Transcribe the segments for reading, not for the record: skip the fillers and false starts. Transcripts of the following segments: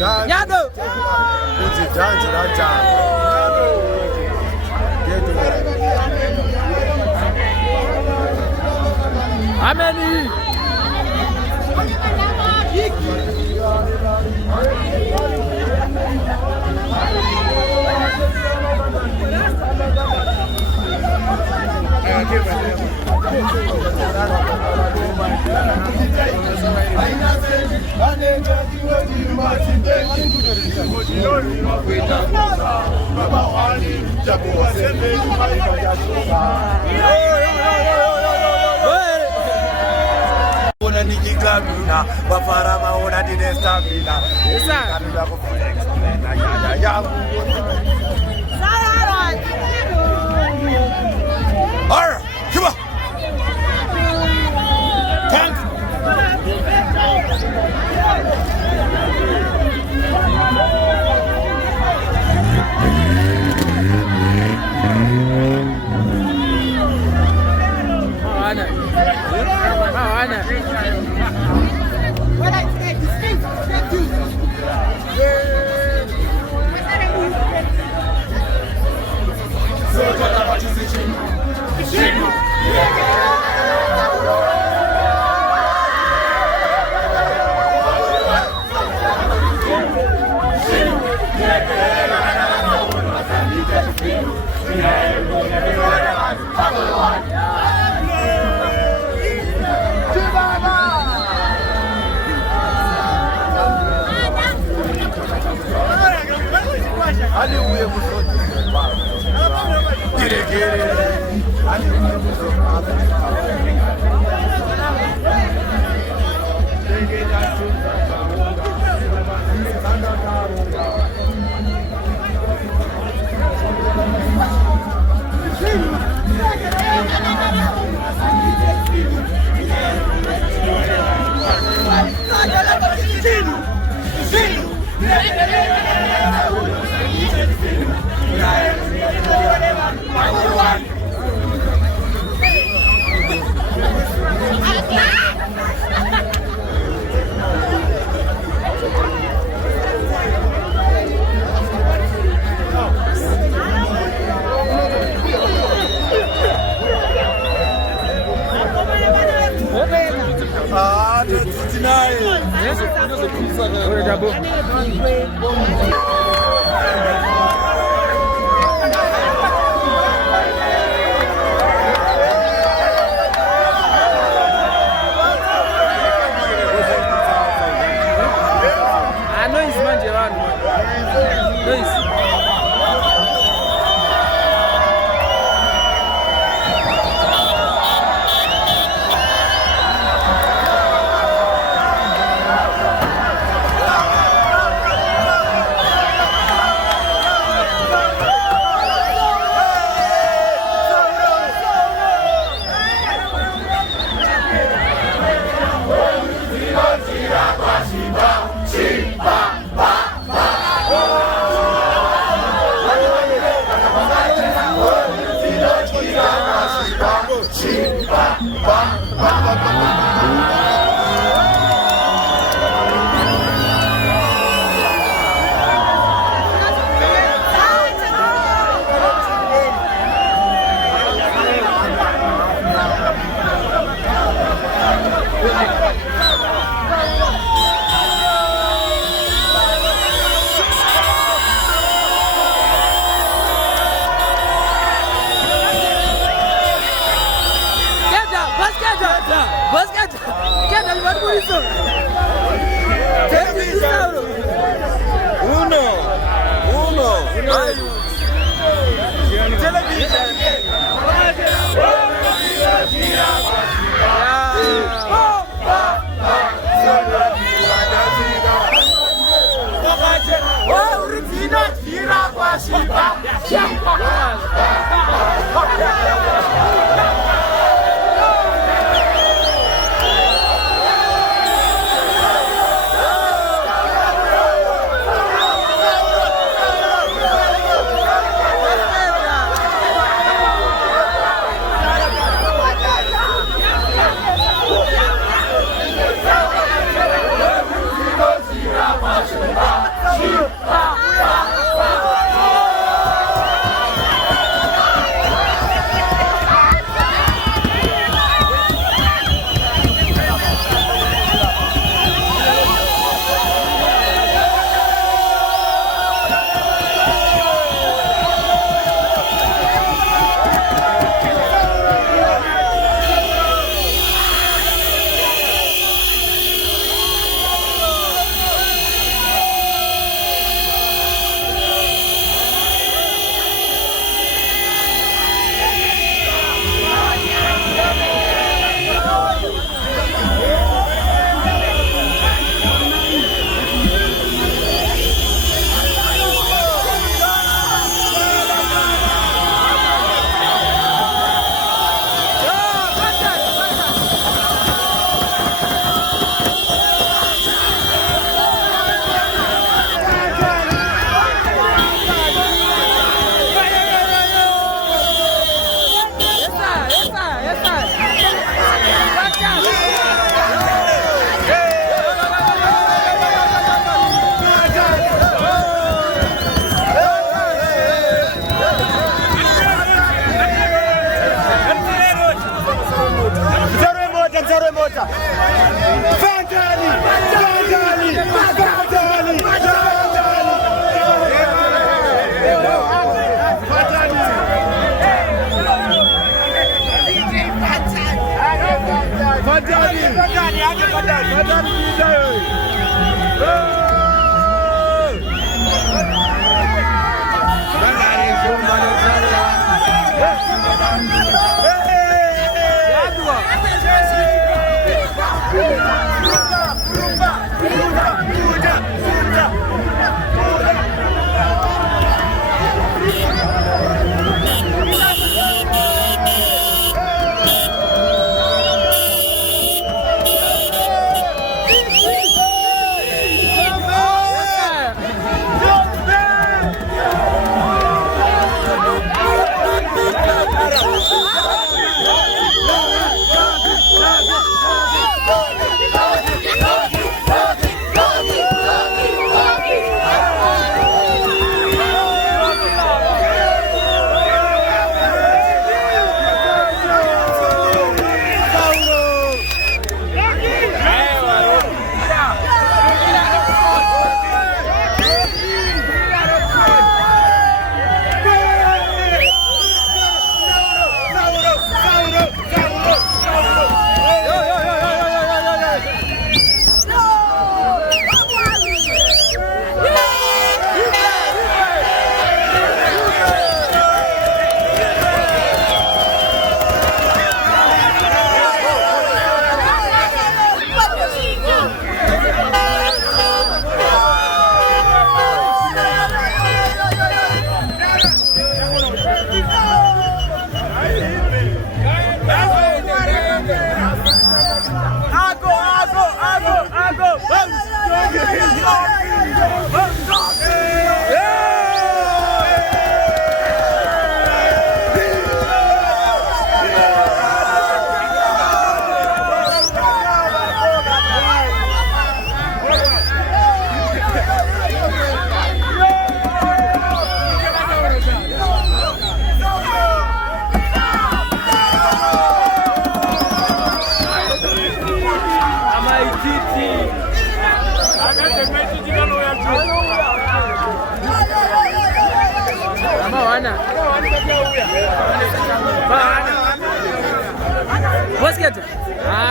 Nyado. Ameni. Nikikamina bafara maona dinestamina kamila kuflex na ya Alright, come on. Tank. Bye. Magota. Fadhali.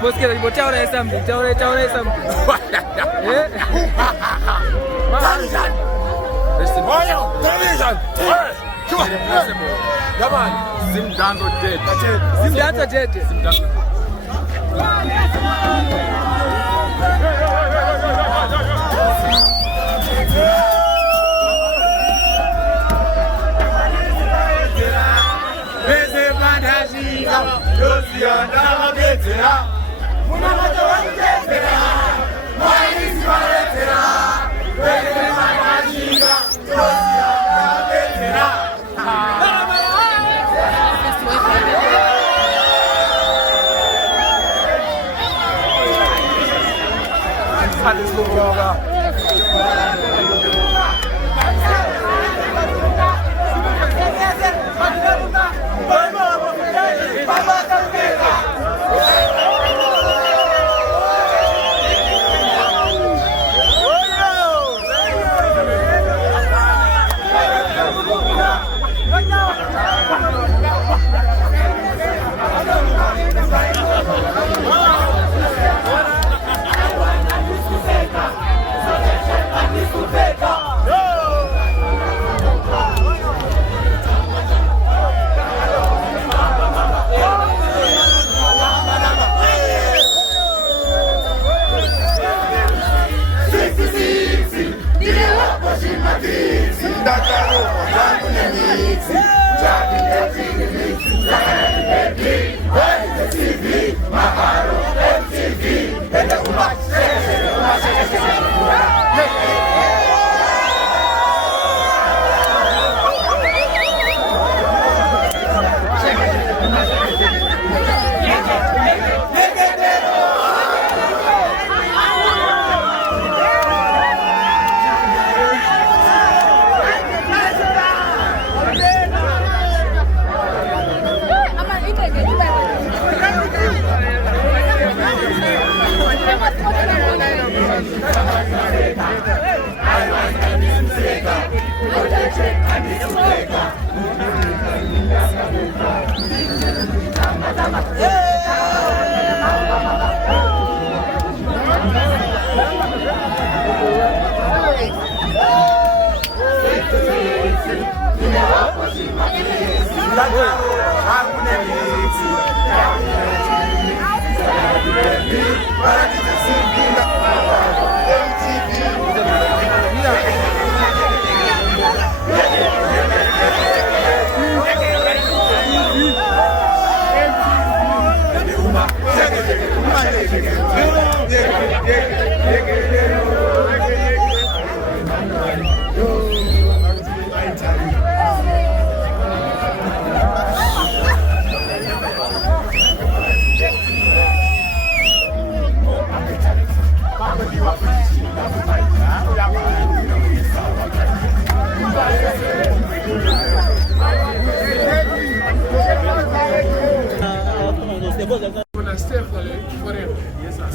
Bosquet, you tell us something. Tell us something. Television. Come on. Zimdango dead. Zimdango dead.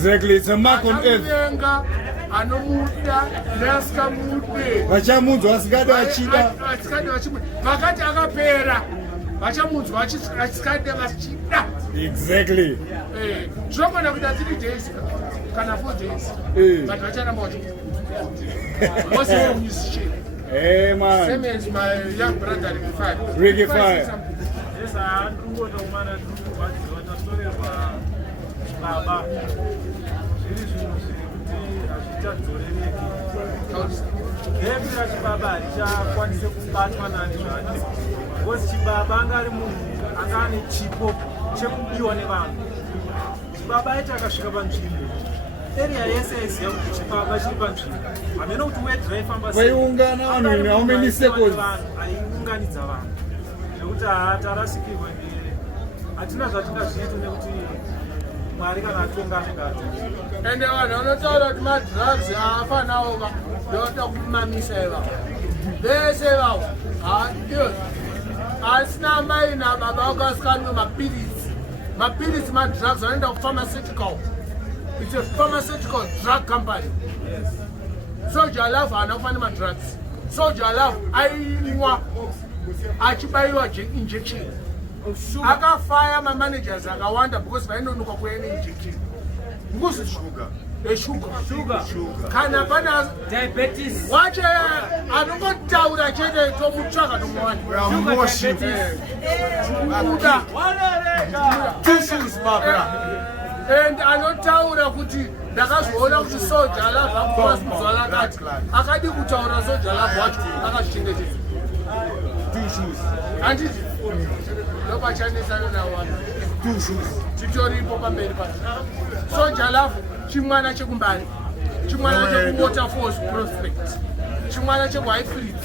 Exactly, it's a mark on earth. Akamuvenga, anomuda neasikamude. Vachamunzwa vasikade vachida. Vasikade vachimuda. Vakati akapera, vachamunzwa vasikade vachida. Exactly. Zvinogona kuita 3 days kana 4 days. But vacharamba vachimuda. What's your musician? Hey man. Same as my young brother Ricky Fire. Ricky Fire. Yes, I don't know what to do. Baba. Every Baba, Kwanise kubatwa nani zvani. Because Chibaba angari munhu akane chipo chekubiwa nevanhu. Chibaba yacho akasvika panzvimbo. Area yese iziva kuti Chibaba chiri panzvimbo. Hamena kuti wedrive vaiungana vanhu in how many seconds? Aiunganidza vanhu. Nekuti hatarasikirwe hatina zvatingazviita nekuti Mwari kana atonga anenge ende vanhu vanotaura kuti madrugs haafanawo ndoda kumamisa ivavo vese ivavo asina mai nababa vakasikanwe mapirisi madrugs vanoenda kupharmaceutical. It's a pharmaceutical drug company. Soldier Love haana kufana madrugs. Soldier Love ainwa achibaiwa injection. Akafire mamanagers akawanda because vainonoka kuuya neinjection. Because sugar. Kana pana Diabetes. wache anongotaura chete tomutsvaka tomuwana. And anotaura kuti ndakazoona kuti Soldier Love akupasmudzwa lakati akadi kutaura Soldier Love wacho akazvichengetedza. Handiti ndopachanetsana nawo chitoripo pamberi pake. Soldier Love chimwana chekumbari, chimwana chekuwaterfalls prospect, chimwana chekuhighfield,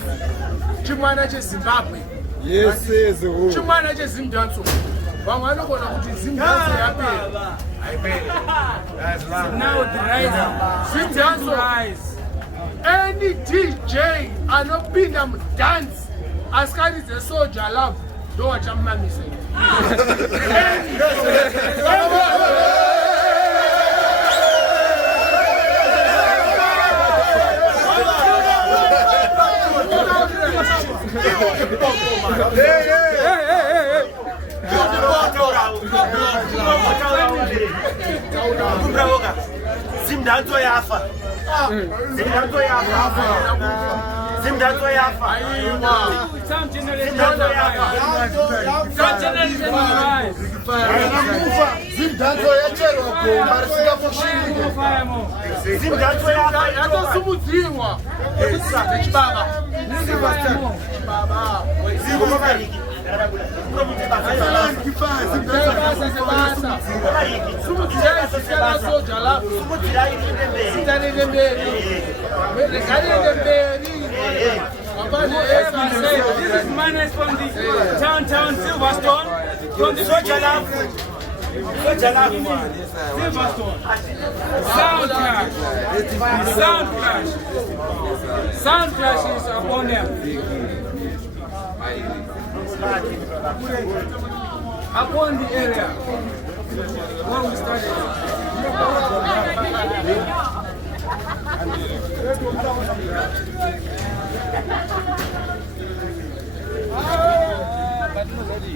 chimwana chezimbabwe, chimwana chezimdanso. Vamwe vanogona kuti zimdanso yapera. Now the rise. Zimdanso. Any DJ anopinda mudance asikaridze Soldier Love ndo wachamumamisa. Zimdanzo yafa. Some generation rise. Zimdanzo yacherwa gomba risikafushirike. Zimdanzo yafa. Yatosumudzirwa nechibaba. Soldier Love. This is minus from the town Silverstone. From the Soldier Love. Silverstone. Sound clash is upon them. Upon the area where we started. But nobody.